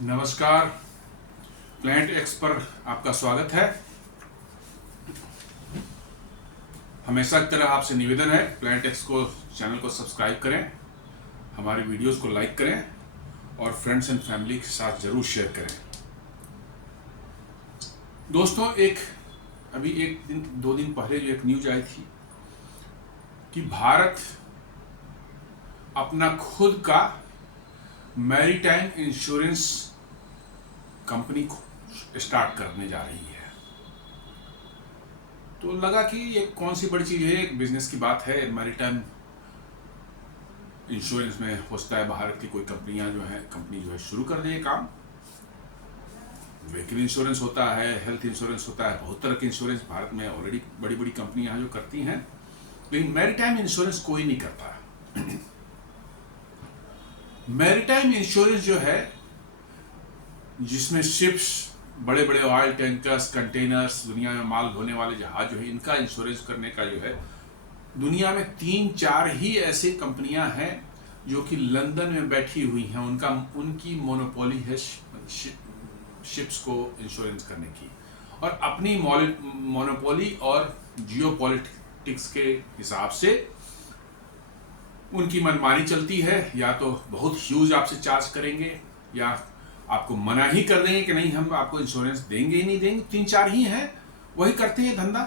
नमस्कार। Client x पर आपका स्वागत है। हमेशा की तरह आपसे निवेदन है, क्लाइंट एक्स को चैनल को सब्सक्राइब करें, हमारी वीडियोस को लाइक करें और फ्रेंड्स एंड फैमिली के साथ जरूर शेयर करें। दोस्तों, अभी एक दिन 2 दिन पहले जो एक न्यूज आई थी कि भारत अपना खुद का मैरीटाइम इंश्योरेंस कंपनी स्टार्ट करने जा रही है। तो लगा कि ये कौन सी बड़ी चीज है, एक बिजनेस की बात है। मैरीटाइम इंश्योरेंस में होता है भारत की कोई कंपनी जो है शुरू कर दे ये काम। व्हीकल इंश्योरेंस होता है, हेल्थ इंश्योरेंस होता है, बहुत तरह के इंश्योरेंस भारत में ऑलरेडी बड़ी बड़ी कंपनियां जो करती हैं, लेकिन मैरीटाइम इंश्योरेंस कोई नहीं करता। मैरीटाइम इंश्योरेंस जो है, जिसमें शिप्स, बड़े बड़े ऑयल टैंकर्स, कंटेनर्स, दुनिया में माल ढोने वाले जहाज जो है, इनका इंश्योरेंस करने का जो है, दुनिया में 3-4 ही ऐसी कंपनियां हैं जो कि लंदन में बैठी हुई हैं। उनकी मोनोपोली है शिप्स को इंश्योरेंस करने की, और अपनी मोनोपोली और जियोपॉलिटिक्स के हिसाब से उनकी मनमानी चलती है। या तो बहुत ह्यूज आपसे चार्ज करेंगे, या आपको मना ही कर देंगे कि नहीं, हम आपको इंश्योरेंस देंगे ही नहीं देंगे। 3-4 ही हैं, वही करते हैं धंधा,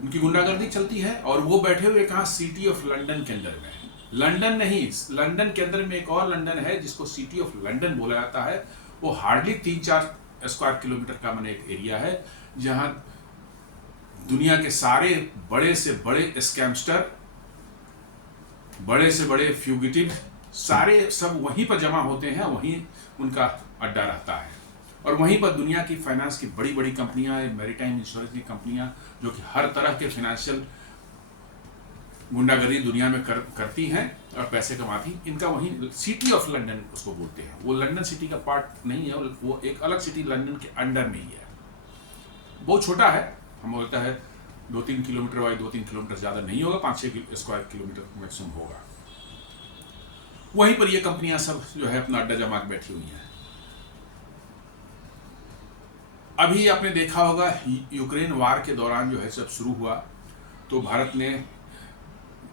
उनकी गुंडागर्दी चलती है। और वो बैठे हुए कहाँ, सिटी ऑफ लंदन के अंदर में। लंदन नहीं, लंदन के अंदर में एक और लंदन है जिसको सिटी ऑफ लंदन बोला जाता है। वो हार्डली 3-4 स्क्वायर किलोमीटर का मैंने एक एरिया है, जहां दुनिया के सारे बड़े से बड़े स्कैमस्टर, बड़े से बड़े फ्यूगिटिव, सारे सब वहीं पर जमा होते हैं, वहीं उनका अड्डा रहता है। और वहीं पर दुनिया की फाइनेंस की बड़ी बड़ी कंपनियां, मैरीटाइम इंश्योरेंस की कंपनियां, जो कि हर तरह के फाइनेंशियल गुंडागर्दी दुनिया में करती हैं और पैसे कमाती, इनका वहीं सिटी ऑफ लंदन उसको बोलते हैं। वो लंदन सिटी का पार्ट नहीं है, वो एक अलग सिटी लंदन के अंडर में ही है। बहुत छोटा है, हम बोलता है 2-3 किलोमीटर वाई, 2-3 किलोमीटर ज़्यादा नहीं होगा, 5-6 स्क्वायर किलोमीटर मैक्सिमम होगा। वहीं पर ये कंपनियां सब जो है अपना अड्डा जमा के बैठी हुई हैं। अभी आपने देखा होगा, यूक्रेन वार के दौरान जो है जब शुरू हुआ, तो भारत ने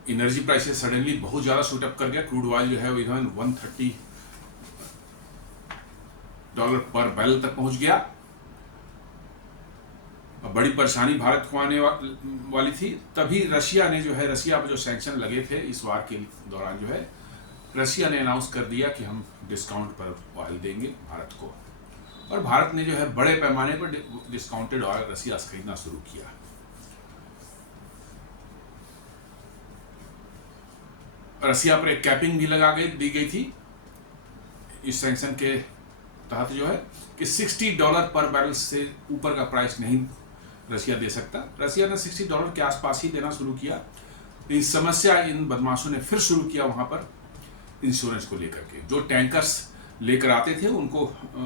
एनर्जी प्राइसेस सडनली बहुत ज़्यादा शूटअप कर गया। क्रूड ऑयल जो है वो इवन $130 पर बैरल तक पहुंच गया। बड़ी परेशानी भारत को आने वाली थी। तभी रशिया पर जो सैंक्शन लगे थे इस वार के दौरान, जो है रशिया ने अनाउंस कर दिया कि हम डिस्काउंट पर ऑयल देंगे भारत को। और भारत ने जो है बड़े पैमाने पर डिस्काउंटेड ऑयल रशिया से खरीदना शुरू किया। रशिया पर एक कैपिंग भी दी गई थी इस सैंक्शन के तहत, जो है कि $60 पर बैरल से ऊपर का प्राइस नहीं रशिया दे सकता। रशिया ने $60 के आसपास ही देना शुरू किया। इन बदमाशों ने फिर शुरू किया वहां पर इंश्योरेंस को लेकर के। जो टैंकर्स लेकर आते थे उनको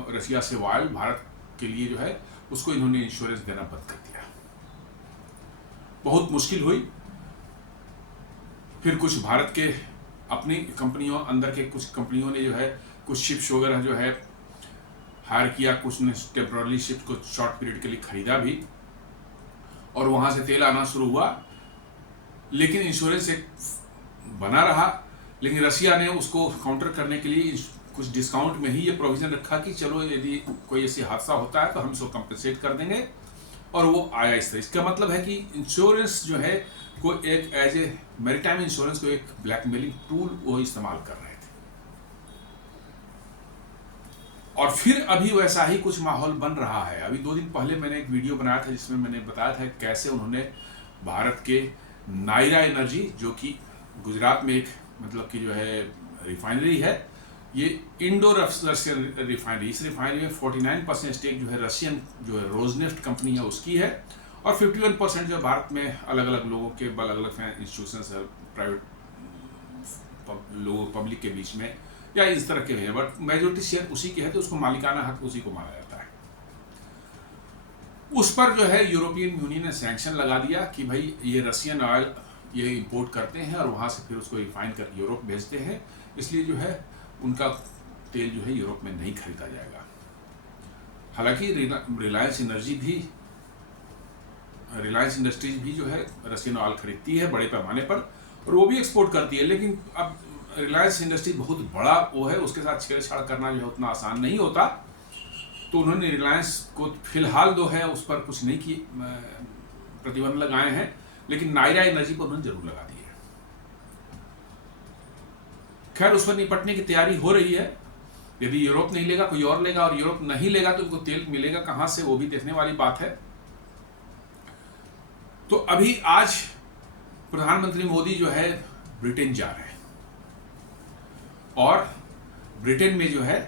रशिया से ऑयल भारत के लिए जो है उसको इन्होंने इंश्योरेंस देना बंद कर दिया। बहुत मुश्किल हुई। फिर कुछ भारत के अपनी कंपनियों, अंदर के कुछ कंपनियों ने जो है कुछ शिप्स वगैरह जो है हायर किया, कुछ ने टेम्पररी शिप्स को शॉर्ट पीरियड के लिए खरीदा भी, और वहां से तेल आना शुरू हुआ। लेकिन इंश्योरेंस एक बना रहा, लेकिन रशिया ने उसको काउंटर करने के लिए कुछ डिस्काउंट में ही ये प्रोविजन रखा कि चलो यदि कोई ऐसी हादसा होता है तो हम इसको कंपनसेट कर देंगे, और वो आया इस तरह। इसका मतलब है कि इंश्योरेंस जो है को एक एज ए मैरीटाइम इंश्योरेंस को एक ब्लैकमेलिंग टूल वो इस्तेमाल कर रहे थे। और फिर अभी वैसा ही कुछ माहौल बन रहा है। अभी 2 दिन पहले मैंने एक वीडियो बनाया था जिसमें मैंने बताया था कैसे उन्होंने भारत के नायरा एनर्जी, जो कि गुजरात में एक मतलब कि जो है रिफाइनरी है, ये इंडो रशियन रिफाइनरी, इस रिफाइनरी में 49% स्टेक जो है रशियन जो है रोजनेफ्ट कंपनी है उसकी है, और 51% जो भारत में अलग अलग लोगों के, अलग अलग इंस्टीट्यूशन, प्राइवेट लोगों, पब्लिक के बीच में या इस तरह के हैं, बट मेजोरिटी शेयर उसी के है, तो उसको मालिकाना हक उसी को माना जाता है। उस पर जो है यूरोपियन यूनियन ने सैंक्शन लगा दिया कि भाई ये रशियन ऑयल ये इंपोर्ट करते हैं और वहाँ से फिर उसको रिफाइन कर यूरोप भेजते हैं, इसलिए जो है उनका तेल जो है यूरोप में नहीं खरीदा जाएगा। हालांकि रिलायंस इंडस्ट्रीज भी जो है रशियन ऑयल खरीदती है बड़े पैमाने पर, और वो भी एक्सपोर्ट करती है, लेकिन अब रिलायंस इंडस्ट्री बहुत बड़ा वो है, उसके साथ छेड़छाड़ करना जो है उतना आसान नहीं होता। तो उन्होंने रिलायंस को फिलहाल जो है उस पर कुछ नहीं की प्रतिबंध लगाए हैं, लेकिन नायरा एनर्जी पर उन्होंने जरूर लगा दिए। खैर, उस पर निपटने की तैयारी हो रही है। यदि यूरोप नहीं लेगा कोई और लेगा, और यूरोप नहीं लेगा तो उनको तेल मिलेगा कहां से, वो भी देखने वाली बात है। तो अभी आज प्रधानमंत्री मोदी जो है ब्रिटेन जा रहे हैं, और ब्रिटेन में जो है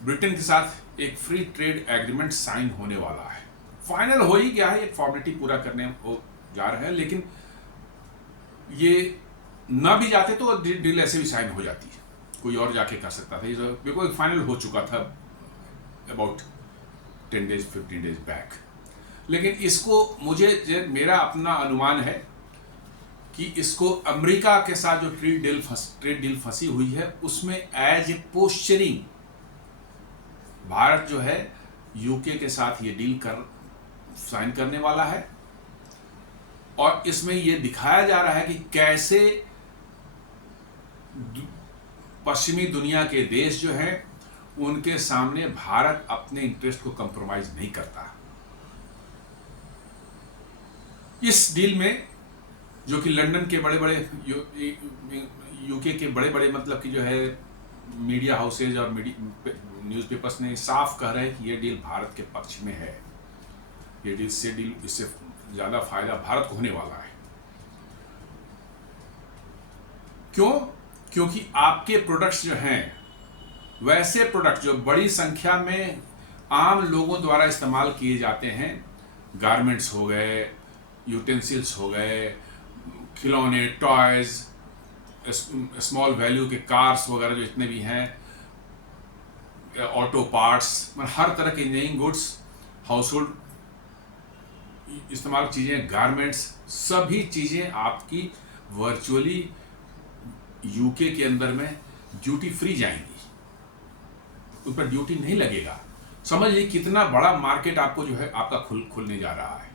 ब्रिटेन के साथ एक फ्री ट्रेड एग्रीमेंट साइन होने वाला है। फाइनल हो ही गया है, एक फॉर्मेलिटी पूरा करने को जा रहे हैं, लेकिन ये ना भी जाते तो डील ऐसे भी साइन हो जाती है, कोई और जाके कर सकता था। बिल्कुल फाइनल हो चुका था अबाउट 10 डेज 15 डेज बैक। लेकिन इसको मेरा अपना अनुमान है कि इसको अमेरिका के साथ जो ट्रेड डील फंसी हुई है उसमें एज ए पोस्चरिंग भारत जो है यूके के साथ ये डील साइन करने वाला है, और इसमें ये दिखाया जा रहा है कि कैसे पश्चिमी दुनिया के देश जो हैं उनके सामने भारत अपने इंटरेस्ट को कंप्रोमाइज नहीं करता। इस डील में जो कि लंदन के बड़े बड़े यूके के बड़े बड़े मतलब कि जो है मीडिया हाउसेज और न्यूज़पेपर्स ने साफ कह रहे हैं कि ये डील भारत के पक्ष में है। ये डील इससे ज़्यादा फायदा भारत को होने वाला है। क्यों? क्योंकि आपके प्रोडक्ट्स जो हैं, वैसे प्रोडक्ट जो बड़ी संख्या में आम लोगों द्वारा इस्तेमाल किए जाते हैं, गारमेंट्स हो गए, यूटेंसिल्स हो गए, खिलौने, टॉयज, स्मॉल वैल्यू के कार्स वगैरह जो जितने भी हैं, ऑटो पार्ट्स, हर तरह के इंजीनियरिंग गुड्स, हाउस होल्ड इस्तेमाल चीज़ें, गारमेंट्स, सभी चीज़ें आपकी वर्चुअली यूके के अंदर में ड्यूटी फ्री जाएंगी, उन पर ड्यूटी नहीं लगेगा। समझ लीजिए कितना बड़ा मार्केट आपको जो है आपका खुलने जा रहा है।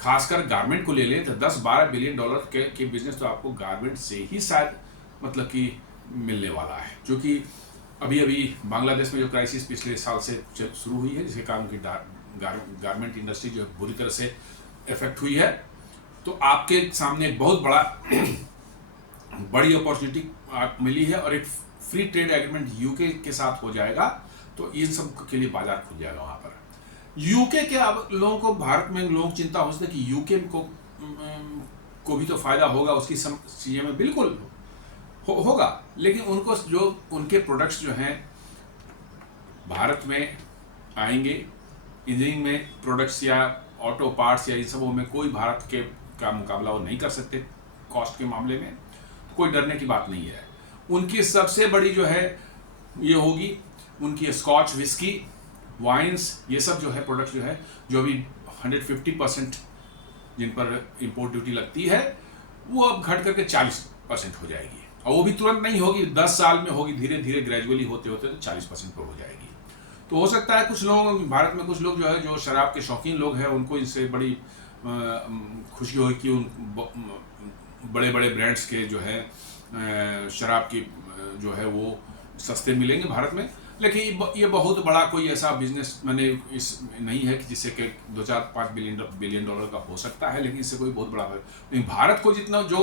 खासकर गारमेंट को ले लें तो 10-12 बिलियन डॉलर के बिजनेस तो आपको गारमेंट से ही शायद मतलब कि मिलने वाला है, जो कि अभी बांग्लादेश में जो क्राइसिस पिछले साल से शुरू हुई है, जिसके कारण की गारमेंट इंडस्ट्री जो बुरी तरह से इफेक्ट हुई है। तो आपके सामने एक बहुत बड़ी अपॉर्चुनिटी मिली है, और एक फ्री ट्रेड एग्रीमेंट यूके के साथ हो जाएगा तो इन सब के लिए बाजार खुल जाएगा वहां पर। यूके के अब लोगों को, भारत में लोग चिंता हो सकती है कि यूके को भी तो फायदा होगा उसकी चीज़ों में, बिल्कुल होगा, लेकिन उनको जो उनके प्रोडक्ट्स जो हैं भारत में आएंगे, इंजीनियरिंग में प्रोडक्ट्स या ऑटो पार्ट्स या इन सबों में कोई भारत का मुकाबला वो नहीं कर सकते कॉस्ट के मामले में, कोई डरने की बात नहीं है। उनकी सबसे बड़ी जो है ये होगी उनकी स्कॉच, विस्की, वाइन्स, ये सब जो है प्रोडक्ट्स जो है जो अभी 150% जिन पर इंपोर्ट ड्यूटी लगती है, वो अब घट करके 40% हो जाएगी, और वो भी तुरंत नहीं होगी, 10 साल में होगी, धीरे धीरे ग्रेजुअली होते होते तो 40% पर हो जाएगी। तो हो सकता है कुछ लोग भारत में, कुछ लोग जो है जो शराब के शौकीन लोग हैं, उनको इससे बड़ी खुशी होगी कि उन बड़े बड़े ब्रांड्स के जो है शराब की जो है वो सस्ते मिलेंगे भारत में। लेकिन ये बहुत बड़ा कोई ऐसा बिजनेस मैंने इस नहीं है कि जिससे कि 2-4-5 बिलियन डॉलर का हो सकता है, लेकिन इससे कोई बहुत बड़ा नहीं। भारत को जितना जो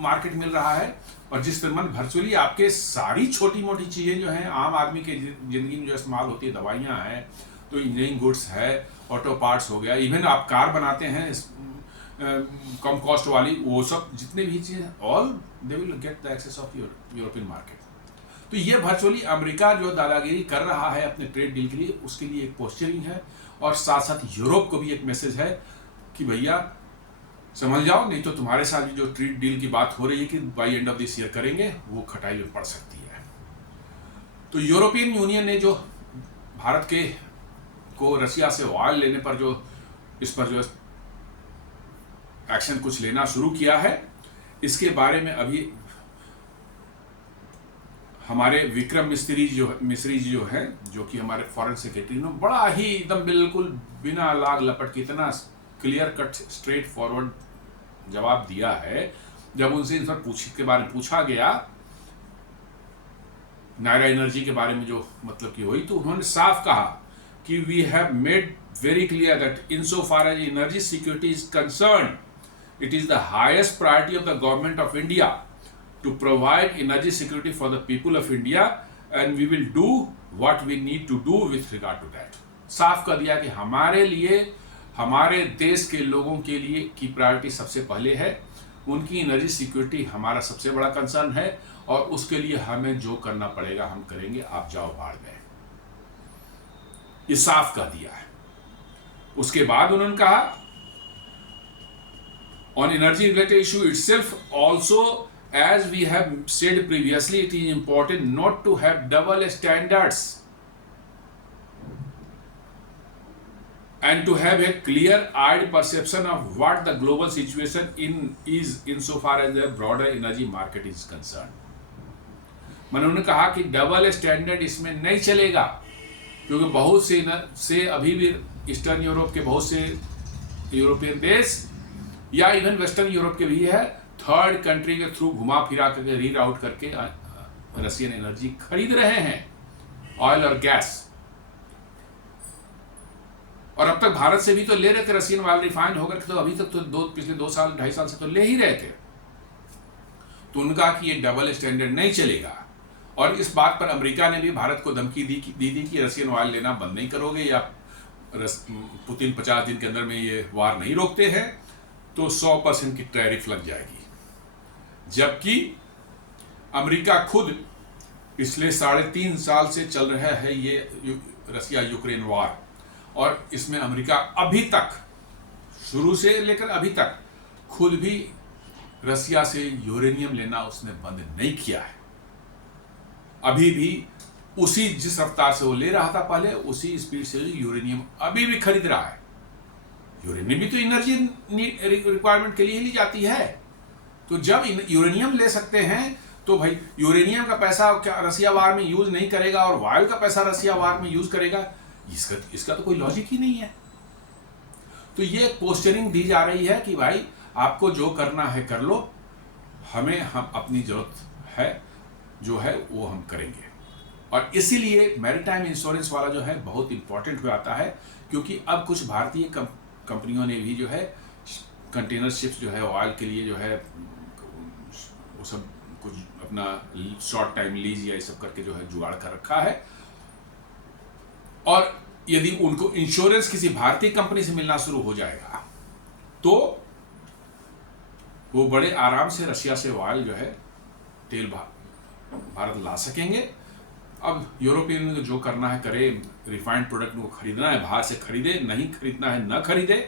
मार्केट मिल रहा है, और जिस तरह वर्चुअली आपके सारी छोटी मोटी चीज़ें जो हैं आम आदमी के ज़िंदगी में जो इस्तेमाल होती है, दवाइयाँ हैं, तो इंजीनियरिंग गुड्स है, ऑटो पार्ट्स हो गया, इवन आप कार बनाते हैं कम कॉस्ट वाली, वो सब जितने भी चीज़ें, all they will get the access of European market. तो ये वर्चुअली अमेरिका जो दादागिरी कर रहा है अपने ट्रेड डील के लिए, उसके लिए एक पोस्चरिंग है, और साथ साथ यूरोप को भी एक मैसेज है कि भैया समझ जाओ, नहीं तो तुम्हारे साथ जो ट्रेड डील की बात हो रही है कि by end of this year करेंगे, वो खटाई में पड़ सकती है। तो यूरोपियन यूनियन ने जो भारत को रशिया से ऑयल लेने पर जो इस पर जो एक्शन कुछ लेना शुरू किया है, इसके बारे में अभी हमारे विक्रम मिस्री जी जो है, जो कि हमारे फॉरेन सेक्रेटरी, ने बड़ा ही एकदम बिल्कुल बिना लाग लपट के इतना क्लियर कट स्ट्रेट फॉरवर्ड जवाब दिया है। जब उनसे इन पर के बारे में पूछा गया, नायरा एनर्जी के बारे में जो मतलब की हुई, तो उन्होंने साफ कहा कि we have made very clear that in so far as energy security is concern, it is the highest priority of the government of India to provide energy security for the people of India, and we will do what we need to do with regard to that. साफ कर दिया कि हमारे लिए, हमारे देश के लोगों के लिए की प्रायोरिटी सबसे पहले है, उनकी एनर्जी सिक्योरिटी हमारा सबसे बड़ा कंसर्न है, और उसके लिए हमें जो करना पड़ेगा हम करेंगे, आप जाओ बाहर गए। ये साफ कर दिया है। उसके बाद उन्होंने कहा on energy related issue itself also, as we have said previously, it is important not to have double standards and to have a clear-eyed perception of what the global situation is insofar as the broader energy market is concerned. उन्होंने कहा कि double standard इसमें नहीं चलेगा, क्योंकि बहुत से अभी भी ईस्टर्न यूरोप के बहुत से यूरोपियन देश या इवन वेस्टर्न यूरोप के भी है, थर्ड कंट्री के थ्रू घुमा फिरा करके रीराउट करके रशियन एनर्जी खरीद रहे हैं, ऑयल और गैस। और अब तक भारत से भी तो ले रहे थे रशियन ऑयल रिफाइंड होकर, तो अभी तक तो पिछले 2 साल 2.5 साल से तो ले ही रहे थे। तो उनका कि ये डबल स्टैंडर्ड नहीं चलेगा। और इस बात पर अमेरिका ने भी भारत को धमकी दी कि रशियन ऑयल लेना बंद नहीं करोगे, या पुतिन 50 दिन के अंदर में ये वार नहीं रोकते हैं तो 100% की टैरिफ लग जाएगी। जबकि अमेरिका खुद पिछले 3.5 साल से चल रहा है ये रसिया यूक्रेन वार, और इसमें अमेरिका अभी तक, शुरू से लेकर अभी तक, खुद भी रसिया से यूरेनियम लेना उसने बंद नहीं किया है। अभी भी उसी जिस रफ्तार से वो ले रहा था पहले, उसी स्पीड से यूरेनियम अभी भी खरीद रहा है। यूरेनियम भी तो एनर्जी रिक्वायरमेंट के लिए ही ली जाती है। तो जब यूरेनियम ले सकते हैं तो भाई यूरेनियम का पैसा क्या रसिया वार में यूज नहीं करेगा और वायु का पैसा रसिया वार में यूज करेगा? इसका तो कोई लॉजिक ही नहीं है। तो ये पोस्चरिंग दी जा रही है कि भाई आपको जो करना है कर लो, हम अपनी जरूरत है जो है वो हम करेंगे। और इसीलिए मैरीटाइम इंश्योरेंस वाला जो है बहुत इंपॉर्टेंट हो जाता है, क्योंकि अब कुछ भारतीय कंपनियों ने भी जो है कंटेनर शिप्स जो है ऑयल के लिए जो है वो सब कुछ अपना शॉर्ट टाइम लीज या ये सब करके जो है जुगाड़ कर रखा है। और यदि उनको इंश्योरेंस किसी भारतीय कंपनी से मिलना शुरू हो जाएगा तो वो बड़े आराम से रशिया से ऑयल जो है तेल भारत ला सकेंगे। अब यूरोपियन ने जो करना है करे, रिफाइंड प्रोडक्ट को खरीदना है बाहर से खरीदे, नहीं खरीदना है न खरीदे।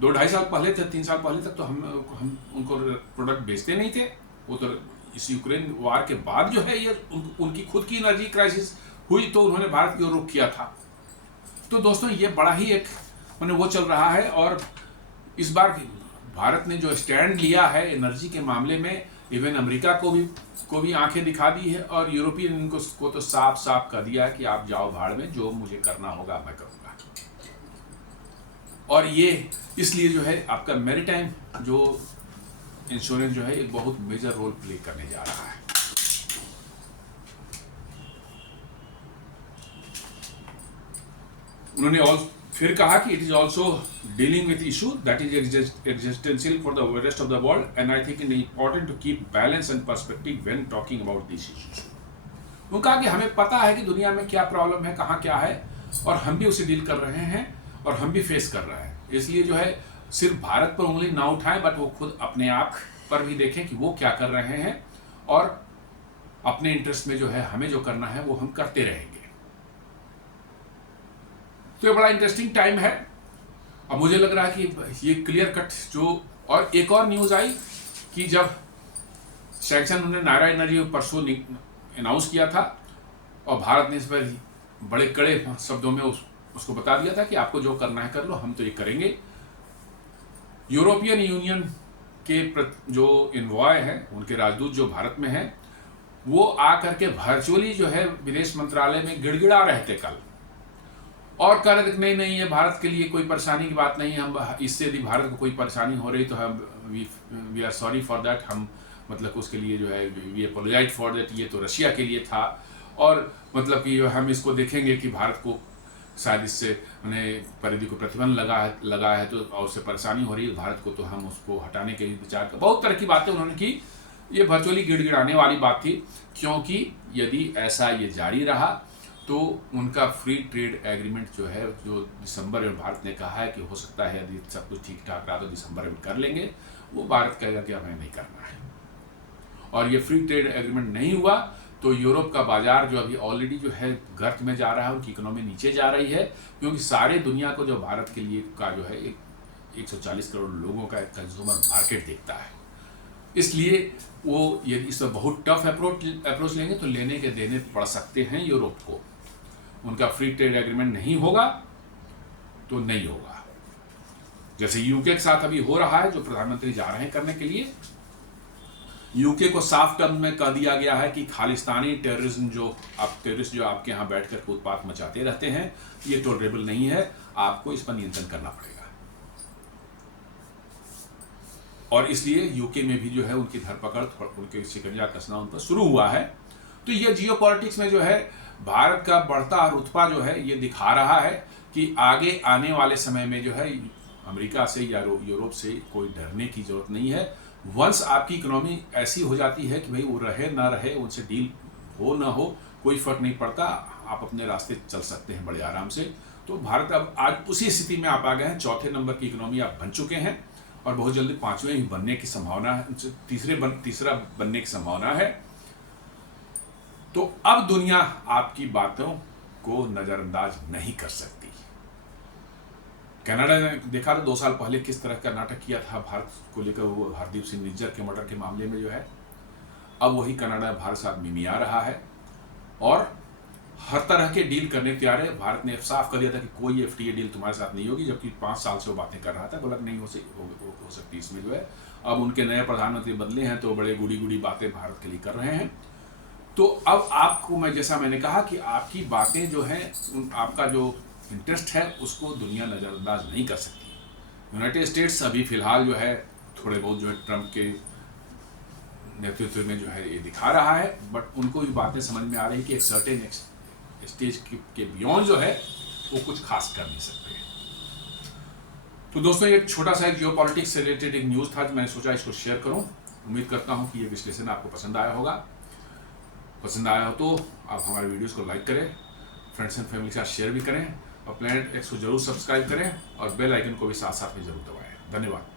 2-2.5 साल पहले थे, 3 साल पहले तक तो हम उनको प्रोडक्ट बेचते नहीं थे। वो तो इस यूक्रेन वार के बाद जो है ये उनकी खुद की एनर्जी क्राइसिस हुई तो उन्होंने भारत की ओर रुख किया था। तो दोस्तों ये बड़ा ही एक वो चल रहा है। और इस बार भारत ने जो स्टैंड लिया है एनर्जी के मामले में, इवन अमेरिका को भी आंखें दिखा दी है और यूरोपियन को तो साफ साफ कर दिया है कि आप जाओ भाड़ में, जो मुझे करना होगा मैं करूंगा। और ये इसलिए जो है आपका मैरीटाइम जो इंश्योरेंस जो है एक बहुत मेजर रोल प्ले करने जा रहा है। उन्होंने और फिर कहा कि it is also dealing with issue that is existential for the rest of the world and I think it is important to keep balance and perspective when talking about this issues. उन्होंने कहा कि हमें पता है कि दुनिया में क्या प्रॉब्लम है, कहाँ क्या है, और हम भी उसे डील कर रहे हैं और हम भी फेस कर रहे हैं। इसलिए जो है सिर्फ भारत पर उंगली ना उठाएं, बट वो खुद अपने आप पर भी देखें कि वो क्या कर रहे हैं, और अपने इंटरेस्ट में जो है हमें जो करना है वो हम करते रहेंगे। तो ये बड़ा इंटरेस्टिंग टाइम है। अब मुझे लग रहा है कि ये क्लियर कट जो, और एक और न्यूज आई कि जब सैंक्शन उन्होंने नायरा एनर्जी परसों अनाउंस किया था और भारत ने इस पर बड़े कड़े शब्दों में उसको बता दिया था कि आपको जो करना है कर लो, हम तो ये करेंगे। यूरोपियन यूनियन के जो इन्वॉय हैं, उनके राजदूत जो भारत में हैं, वो आकर के वर्चुअली जो है विदेश मंत्रालय में गिड़गिड़ा रहे थे कल, और कह रहे थे नहीं नहीं ये भारत के लिए कोई परेशानी की बात नहीं, हम इससे यदि भारत को कोई परेशानी हो रही तो हम we are sorry for that, हम मतलब उसके लिए जो है वी अपोलोजाइज फॉर दैट, ये तो रशिया के लिए था, और मतलब कि हम इसको देखेंगे कि भारत को शायद इससे उन्हें परिधि को प्रतिबंध लगा है तो और उससे परेशानी हो रही है भारत को, तो हम उसको हटाने के लिए विचार कर, बहुत तरह की बातें उन्होंने की। ये वर्चुअली गिड़गिड़ाने वाली बात थी, क्योंकि यदि ऐसा ये जारी रहा तो उनका फ्री ट्रेड एग्रीमेंट जो है, जो दिसंबर में भारत ने कहा है कि हो सकता है यदि सब कुछ ठीक ठाक रहा तो दिसंबर में कर लेंगे, वो भारत कहेगा कि हमें नहीं करना है। और ये फ्री ट्रेड एग्रीमेंट नहीं हुआ तो यूरोप का बाजार जो अभी ऑलरेडी जो है गर्त में जा रहा है, उनकी इकोनॉमी नीचे जा रही है, क्योंकि सारे दुनिया को जो भारत के लिए का जो है 140 करोड़ लोगों का एक कंज्यूमर मार्केट देखता है। इसलिए वो यदि इस पर बहुत टफ अप्रोच लेंगे तो लेने के देने पड़ सकते हैं यूरोप को। उनका फ्री ट्रेड एग्रीमेंट नहीं होगा तो नहीं होगा, जैसे यूके के साथ अभी हो रहा है, जो प्रधानमंत्री जा रहे हैं करने के लिए। यूके को साफ टर्म में कह दिया गया है कि खालिस्तानी टेररिज्म टेररिस्ट जो आपके यहाँ बैठ कर उत्पात मचाते रहते हैं, ये टॉलरेबल नहीं है, आपको इस पर नियंत्रण करना पड़ेगा। और इसलिए यूके में भी जो है उनकी धरपकड़, उनके शिकंजा कसना उन पर शुरू हुआ है। तो ये जियोपॉलिटिक्स में जो है भारत का बढ़ता रुतबा जो है ये दिखा रहा है कि आगे आने वाले समय में जो है अमेरिका से या यूरोप से कोई डरने की जरूरत नहीं है। वंस आपकी इकोनॉमी ऐसी हो जाती है कि भाई वो रहे ना रहे, उनसे डील हो ना हो कोई फर्क नहीं पड़ता, आप अपने रास्ते चल सकते हैं बड़े आराम से। तो भारत अब आज उसी स्थिति में आप आ गए हैं, चौथे नंबर की इकोनॉमी आप बन चुके हैं और बहुत जल्दी पांचवें ही बनने की संभावना है, तीसरा बनने की संभावना है। तो अब दुनिया आपकी बातों को नजरअंदाज नहीं कर सकती। कनाडा ने देखा था 2 साल पहले किस तरह का नाटक किया था भारत को लेकर, वो हरदीप सिंह निज्जर के मर्डर के मामले में जो है, अब वही कनाडा भारत साथ मिमिया रहा है और हर तरह के डील करने को तैयार है। भारत ने साफ कर दिया था कि कोई एफटीए डील तुम्हारे साथ नहीं होगी, जबकि 5 साल से वो बातें कर रहा था, बोला नहीं हो सकती इसमें जो है। अब उनके नए प्रधानमंत्री बदले हैं तो बड़े गुड़ी बातें भारत के लिए कर रहे हैं। तो अब आपको मैंने कहा कि आपकी बातें जो हैं, आपका जो इंटरेस्ट है उसको दुनिया नज़रअंदाज नहीं कर सकती। यूनाइटेड स्टेट्स अभी फिलहाल जो है थोड़े बहुत जो है ट्रंप के नेतृत्व में जो है ये दिखा रहा है, बट उनको ये बातें समझ में आ रही है कि एक सर्टेन स्टेज के बियॉन्ड जो है वो कुछ खास कर नहीं सकते। तो दोस्तों ये छोटा सा एक जियोपॉलिटिक्स से रिलेटेड एक न्यूज़ था, मैंने सोचा इसको शेयर करूं। उम्मीद करता हूं कि ये विश्लेषण आपको पसंद आया होगा। पसंद आया हो तो आप हमारे वीडियोस को लाइक करें, फ्रेंड्स एंड फैमिली के साथ शेयर भी करें और प्लैनेट एक्स को जरूर सब्सक्राइब करें और बेल आइकन को भी साथ साथ में जरूर दबाएं। धन्यवाद।